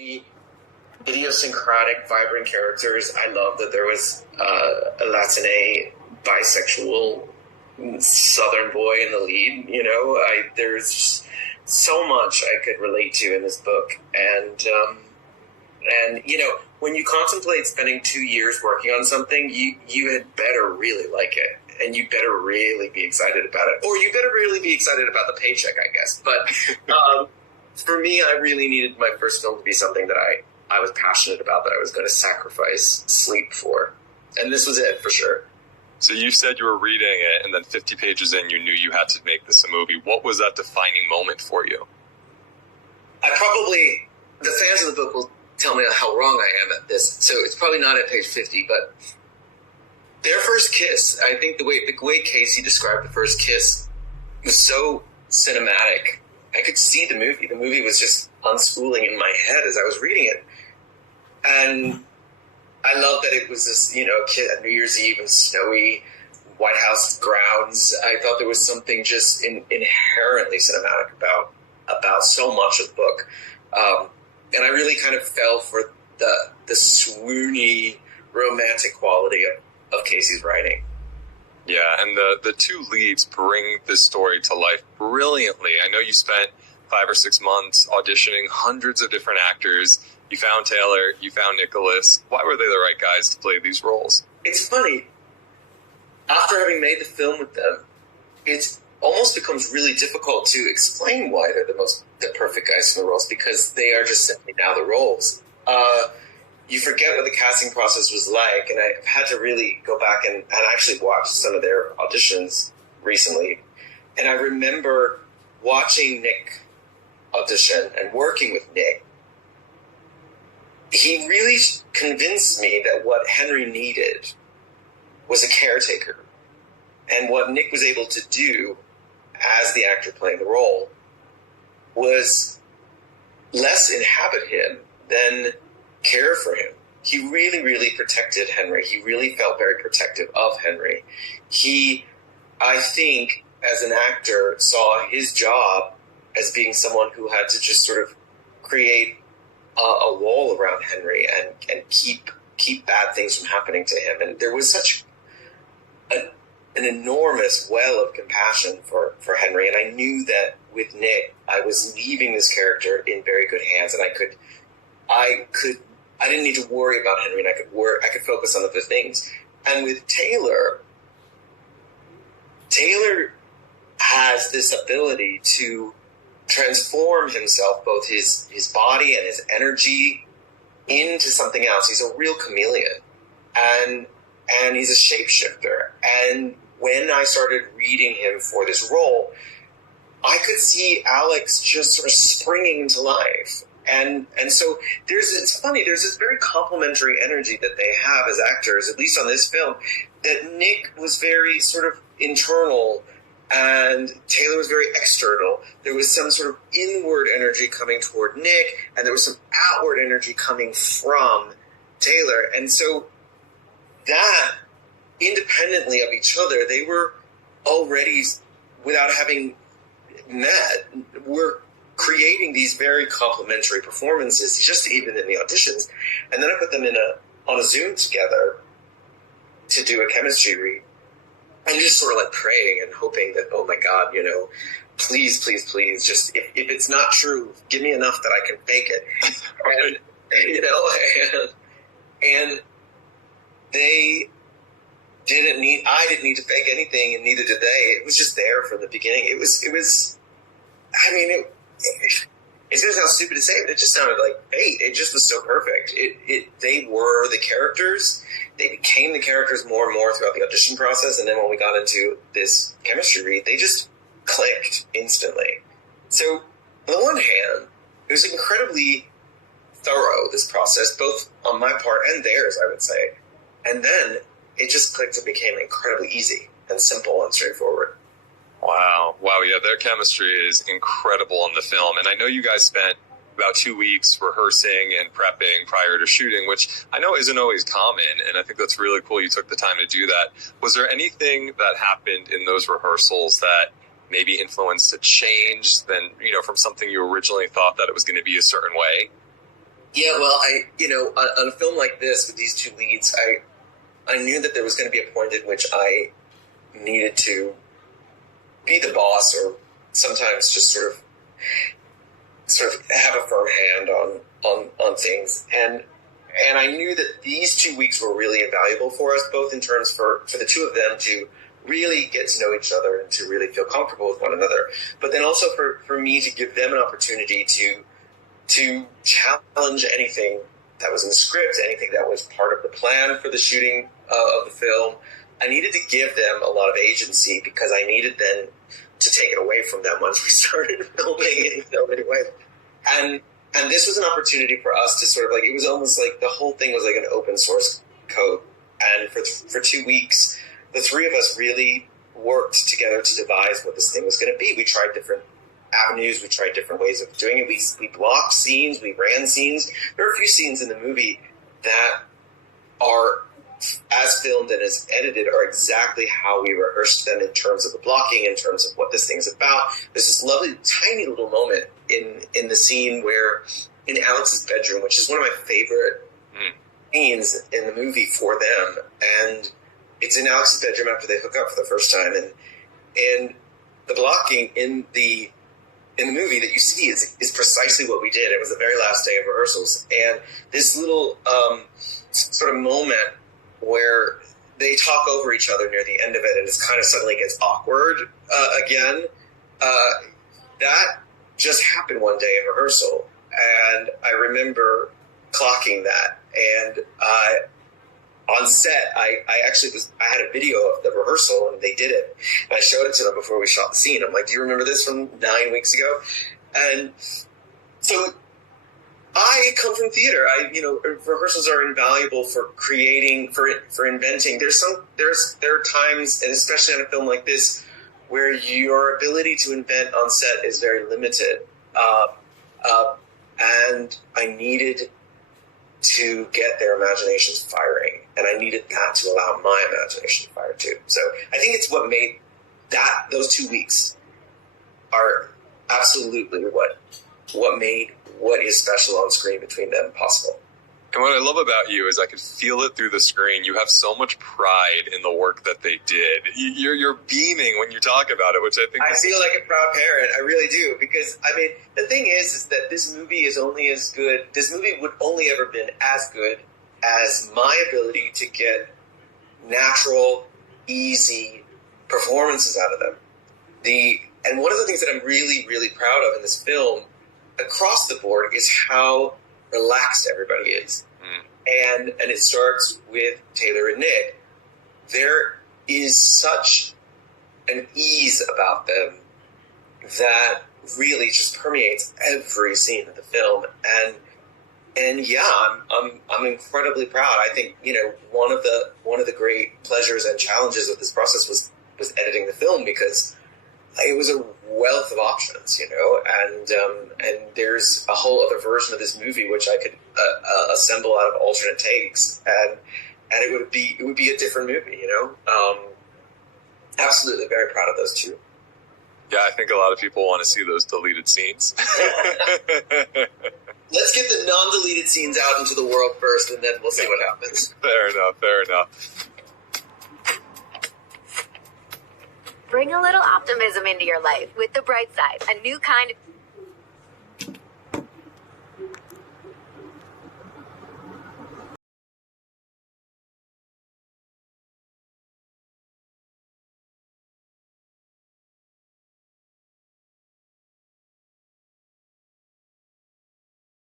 really idiosyncratic, vibrant characters. I love that there was a Latine bisexual Southern boy in the lead. You know, there's so much I could relate to in this book, and you know, when you contemplate spending 2 years working on something, you had better really like it, and you better really be excited about it, or you better really be excited about the paycheck, I guess. But for me, I really needed my first film to be something that I was passionate about, that I was going to sacrifice sleep for, and this was it for sure. So you said you were reading it, and then 50 pages in, you knew you had to make this a movie. What was that defining moment for you? The fans of the book will tell me how wrong I am at this, so it's probably not at page 50, but their first kiss, I think the way Casey described the first kiss was so cinematic. I could see the movie. The movie was just unspooling in my head as I was reading it. And I love that it was this, you know, a New Year's Eve in snowy White House grounds. I thought there was something just inherently cinematic about so much of the book. And I really kind of fell for the swoony, romantic quality of Casey's writing. Yeah, and the two leads bring this story to life brilliantly. I know you spent 5 or 6 months auditioning hundreds of different actors. You found Taylor, you found Nicholas. Why were they the right guys to play these roles? It's funny. After having made the film with them, it almost becomes really difficult to explain why they're the perfect guys for the roles, because they are just simply now the roles. You forget what the casting process was like, and I've had to really go back and actually watch some of their auditions recently. And I remember watching Nick audition and working with Nick. He really convinced me that what Henry needed was a caretaker. And what Nick was able to do as the actor playing the role was less inhabit him than care for him. He really, really protected Henry. He really felt very protective of Henry. He, I think, as an actor, saw his job as being someone who had to just sort of create a wall around Henry and keep bad things from happening to him. And there was such an enormous well of compassion for Henry. And I knew that with Nick, I was leaving this character in very good hands, and I didn't need to worry about Henry, and I could focus on other things. And with Taylor has this ability to transform himself, both his body and his energy, into something else. He's a real chameleon, and he's a shapeshifter. And when I started reading him for this role, I could see Alex just sort of springing to life. And so it's funny, there's this very complementary energy that they have as actors, at least on this film, that Nick was very sort of internal and Taylor was very external. There was some sort of inward energy coming toward Nick, and there was some outward energy coming from Taylor. And so that, independently of each other, they were already, without having met, were creating these very complementary performances, just even in the auditions. And then I put them on a Zoom together to do a chemistry read. And just sort of like praying and hoping that, oh my God, you know, please, please, please, just if it's not true, give me enough that I can fake it. And, you know, and I didn't need to fake anything, and neither did they. It was just there from the beginning. It was, I mean, it's going to sound stupid to say, but it just sounded like fate. It just was so perfect. They were the characters. They became the characters more and more throughout the audition process. And then when we got into this chemistry read, they just clicked instantly. So on the one hand, it was incredibly thorough, this process, both on my part and theirs, I would say. And then it just clicked and became incredibly easy and simple and straightforward. Wow, yeah, their chemistry is incredible in the film. And I know you guys spent about 2 weeks rehearsing and prepping prior to shooting, which I know isn't always common, and I think that's really cool you took the time to do that. Was there anything that happened in those rehearsals that maybe influenced a change than, you know, from something you originally thought that it was going to be a certain way? Yeah, well, on a film like this with these two leads, I knew that there was going to be a point at which I needed to be the boss, or sometimes just sort of have a firm hand on things. And I knew that these 2 weeks were really invaluable for us, both in terms for the two of them to really get to know each other and to really feel comfortable with one another, but then also for me to give them an opportunity to challenge anything that was in the script, anything that was part of the plan for the shooting of the film. I needed to give them a lot of agency, because I needed then to take it away from them once we started filming in so many ways. And this was an opportunity for us to sort of it was almost like the whole thing was like an open source code. And for 2 weeks, the three of us really worked together to devise what this thing was going to be. We tried different avenues. We tried different ways of doing it. We blocked scenes. We ran scenes. There are a few scenes in the movie that are, as filmed and as edited, are exactly how we rehearsed them in terms of the blocking, in terms of what this thing's about. There's this lovely, tiny little moment in the scene where, in Alex's bedroom, which is one of my favorite scenes in the movie for them, and it's in Alex's bedroom after they hook up for the first time, and the blocking in the movie that you see is precisely what we did. It was the very last day of rehearsals, and this little sort of moment where they talk over each other near the end of it, and it's kind of suddenly gets awkward again. That just happened one day in rehearsal, and I remember clocking that. And on set, I had a video of the rehearsal, and they did it, and I showed it to them before we shot the scene. I'm like, "Do you remember this from 9 weeks ago?" And so I come from theater. Rehearsals are invaluable for creating, for inventing. There are times, and especially on a film like this, where your ability to invent on set is very limited. And I needed to get their imaginations firing, and I needed that to allow my imagination to fire too. So I think it's what made those 2 weeks are absolutely what made what is special on screen between them possible. And what I love about you is I could feel it through the screen. You have so much pride in the work that they did. You're beaming when you talk about it, which I think... I feel like a proud parent. I really do. Because, the thing is that this movie is only as good... This movie would only ever been as good as my ability to get natural, easy performances out of them. And one of the things that I'm really, really proud of in this film, across the board, is how relaxed everybody is. And it starts with Taylor and Nick. There is such an ease about them that really just permeates every scene of the film. And yeah, I'm incredibly proud. I think, one of the great pleasures and challenges of this process was editing the film, because it was a wealth of options, and there's a whole other version of this movie which I could assemble out of alternate takes, and it would be a different movie, Absolutely, very proud of those two. Yeah, I think a lot of people want to see those deleted scenes. Let's get the non-deleted scenes out into the world first, and then we'll see what happens. Fair enough. Bring a little optimism into your life with The Bright Side, a new kind of